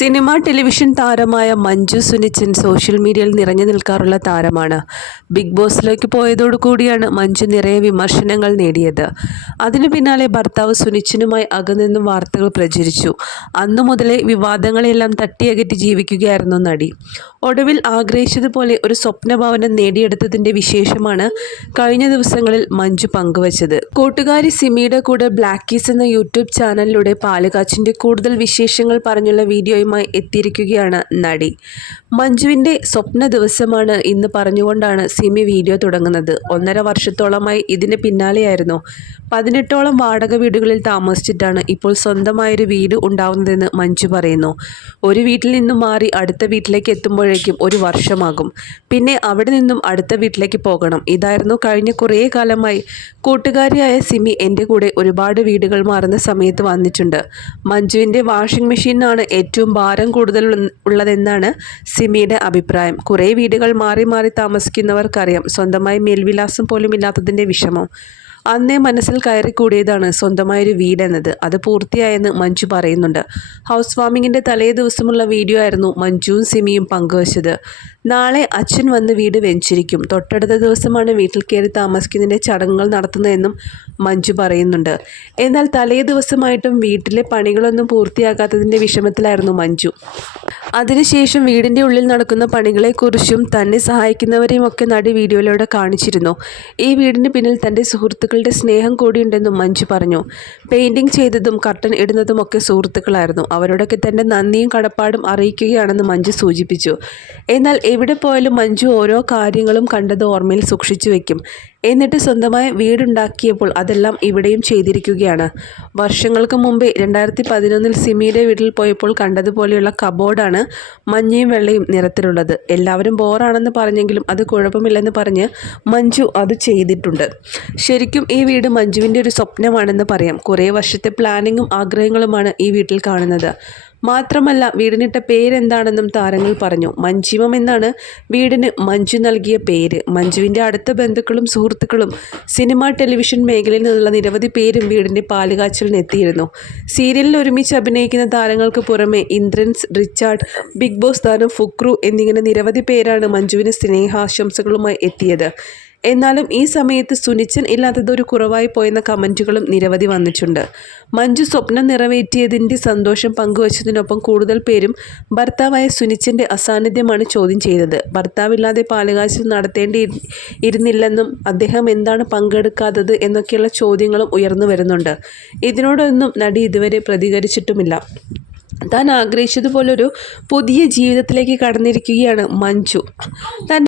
Cinema television താരമായ Manju Sunichan social മീഡിയയിൽ നിറഞ്ഞു നിൽക്കാറുള്ള താരമാണ്. ബിഗ് ബോസിലേക്ക് പോയതോടുകൂടിയാണ് മഞ്ജു നിറയെ വിമർശനങ്ങൾ നേടിയത്. അതിനു പിന്നാലെ ഭർത്താവ് സുനിച്ചനുമായി അകന്നെന്നും വാർത്തകൾ പ്രചരിച്ചു. അന്നു മുതലേ വിവാദങ്ങളെല്ലാം തട്ടിയകറ്റി ജീവിക്കുകയായിരുന്നു നടി. ഒടുവിൽ ആഗ്രഹിച്ചതുപോലെ ഒരു സ്വപ്നഭവനം നേടിയെടുത്തതിന്റെ വിശേഷമാണ് കഴിഞ്ഞ ദിവസങ്ങളിൽ മഞ്ജു പങ്കുവച്ചത്. കൂട്ടുകാരി സിമിയുടെ കൂടെ ബ്ലാക്കീസ് എന്ന യൂട്യൂബ് ചാനലിലൂടെ പാലുകാച്ചിന്റെ കൂടുതൽ വിശേഷങ്ങൾ പറഞ്ഞുള്ള വീഡിയോയുമായി എത്തിയിരിക്കുകയാണ് നടി. മഞ്ജുവിന്റെ സ്വപ്ന ദിവസമാണ് ഇന്ന് പറഞ്ഞുകൊണ്ടാണ് സിമി വീഡിയോ തുടങ്ങുന്നത്. ഒന്നര വർഷത്തോളമായി ഇതിന് പിന്നാലെയായിരുന്നു. പതിനെട്ടോളം വാടക വീടുകളിൽ താമസിച്ചിട്ടാണ് ഇപ്പോൾ സ്വന്തമായൊരു വീട് ഉണ്ടാവുന്നതെന്ന് മഞ്ജു പറയുന്നു. ഒരു വീട്ടിൽ നിന്നും മാറി അടുത്ത വീട്ടിലേക്ക് എത്തുമ്പോഴേക്കും ഒരു വർഷമാകും. പിന്നെ അവിടെ നിന്നും അടുത്ത വീട്ടിലേക്ക് പോകണം. ഇതായിരുന്നു കഴിഞ്ഞ കുറേ കാലമായി കൂട്ടുകാരിയായ സിമി എന്റെ കൂടെ ഒരുപാട് വീടുകൾ മാറുന്ന സമയത്ത് വന്നിട്ടുണ്ട്. മഞ്ജുവിന്റെ വാഷിംഗ് മെഷീനാണ് ഏറ്റവും ഭാരം കൂടുതൽ ഉള്ളതെന്നാണ് സിമിയുടെ അഭിപ്രായം. കുറേ വീടുകൾ മാറി മാറി താമസിക്കുന്നവർക്കറിയാം. സ്വന്തമായി മേൽവിലാസം പോലും ഇല്ലാത്തതിന്റെ വിഷമം. അന്നേ മനസ്സിൽ കയറി കൂടിയതാണ് സ്വന്തമായൊരു വീടെന്നത്. അത് പൂർത്തിയായെന്ന് മഞ്ജു പറയുന്നുണ്ട്. ഹൗസ് വാമിങ്ങിന്റെ തലേ ദിവസമുള്ള വീഡിയോ ആയിരുന്നു മഞ്ജുവും സിമിയും പങ്കുവച്ചത്. നാളെ അച്ഛൻ വന്ന് വീട് വെഞ്ചിരിക്കും. തൊട്ടടുത്ത ദിവസമാണ് വീട്ടിൽ കയറി താമസിക്കുന്നതിന്റെ ചടങ്ങുകൾ നടത്തുന്നതെന്നും മഞ്ജു പറയുന്നുണ്ട്. എന്നാൽ തലേ ദിവസമായിട്ടും വീട്ടിലെ പണികളൊന്നും പൂർത്തിയാക്കാത്തതിന്റെ വിഷമത്തിലായിരുന്നു മഞ്ജു. അതിനുശേഷം വീടിന്റെ ഉള്ളിൽ നടക്കുന്ന പണികളെക്കുറിച്ചും തന്നെ സഹായിക്കുന്നവരെയും ഒക്കെ നടി വീഡിയോയിലൂടെ കാണിച്ചിരുന്നു. ഈ വീടിന് പിന്നിൽ തന്റെ സുഹൃത്തുക്കളുടെ സ്നേഹം കൂടിയുണ്ടെന്നും മഞ്ജു പറഞ്ഞു. പെയിന്റിങ് ചെയ്തതും കർട്ടൻ ഇടുന്നതും ഒക്കെ സുഹൃത്തുക്കളായിരുന്നു. അവരോടൊക്കെ തന്റെ നന്ദിയും കടപ്പാടും അറിയിക്കുകയാണെന്ന് മഞ്ജു സൂചിപ്പിച്ചു. എന്നാൽ എവിടെ പോയാലും മഞ്ജു ഓരോ കാര്യങ്ങളും കണ്ടത് ഓർമ്മയിൽ സൂക്ഷിച്ചു വെക്കും. എന്നിട്ട് സ്വന്തമായി വീടുണ്ടാക്കിയപ്പോൾ അതെല്ലാം ഇവിടെയും ചെയ്തിരിക്കുകയാണ്. വർഷങ്ങൾക്ക് മുമ്പേ രണ്ടായിരത്തി പതിനൊന്നിൽ സിമിയുടെ വീട്ടിൽ പോയപ്പോൾ കണ്ടതുപോലെയുള്ള കബോർഡാണ് മഞ്ഞയും വെള്ളയും നിറത്തിലുള്ളത്. എല്ലാവരും ബോറാണെന്ന് പറഞ്ഞെങ്കിലും അത് കുഴപ്പമില്ലെന്ന് പറഞ്ഞ് മഞ്ജു അത് ചെയ്തിട്ടുണ്ട്. ശരിക്കും ഈ വീട് മഞ്ജുവിന്റെ ഒരു സ്വപ്നമാണെന്ന് പറയാം. കുറേ വർഷത്തെ പ്ലാനിങ്ങും ആഗ്രഹങ്ങളുമാണ് ഈ വീട്ടിൽ കാണുന്നത്. മാത്രമല്ല വീടിനിട്ട പേരെന്താണെന്നും താരങ്ങൾ പറഞ്ഞു. മഞ്ജിമം എന്നാണ് വീടിന് മഞ്ജു നൽകിയ പേര്. മഞ്ജുവിന്റെ അടുത്ത ബന്ധുക്കളും സുഹൃത്തുക്കളും സിനിമ ടെലിവിഷൻ മേഖലയിൽ നിന്നുള്ള നിരവധി പേരും വീടിന്റെ പാലുകാച്ചലിനെത്തിയിരുന്നു സീരിയലിൽ ഒരുമിച്ച് അഭിനയിക്കുന്ന താരങ്ങൾക്ക് പുറമെ ഇന്ദ്രൻസ് റിച്ചാർഡ് ബിഗ് ബോസ് താരം ഫുക്രു എന്നിങ്ങനെ നിരവധി പേരാണ് മഞ്ജുവിന് സ്നേഹാശംസകളുമായി എത്തിയത്. എന്നാലും ഈ സമയത്ത് സുനിച്ചൻ ഇല്ലാത്തത് ഒരു കുറവായി പോയെന്ന കമന്റുകളും നിരവധി വന്നിട്ടുണ്ട്. മഞ്ജു സ്വപ്നം നിറവേറ്റിയതിന്റെ സന്തോഷം പങ്കുവച്ചതിനൊപ്പം കൂടുതൽ പേരും ഭർത്താവായ സുനിച്ചന്റെ അസാന്നിധ്യമാണ് ചോദ്യം ചെയ്തത്. ഭർത്താവില്ലാതെ പാലുകാച്ചിൽ നടത്തേണ്ടി ഇരുന്നില്ലെന്നും അദ്ദേഹം എന്താണ് പങ്കെടുക്കാത്തത് എന്നൊക്കെയുള്ള ചോദ്യങ്ങളും ഉയർന്നു വരുന്നുണ്ട്. ഇതിനോടൊന്നും നടി ഇതുവരെ പ്രതികരിച്ചിട്ടുമില്ല. താൻ ആഗ്രഹിച്ചതുപോലൊരു പുതിയ ജീവിതത്തിലേക്ക് കടന്നിരിക്കുകയാണ് മഞ്ജു. തൻ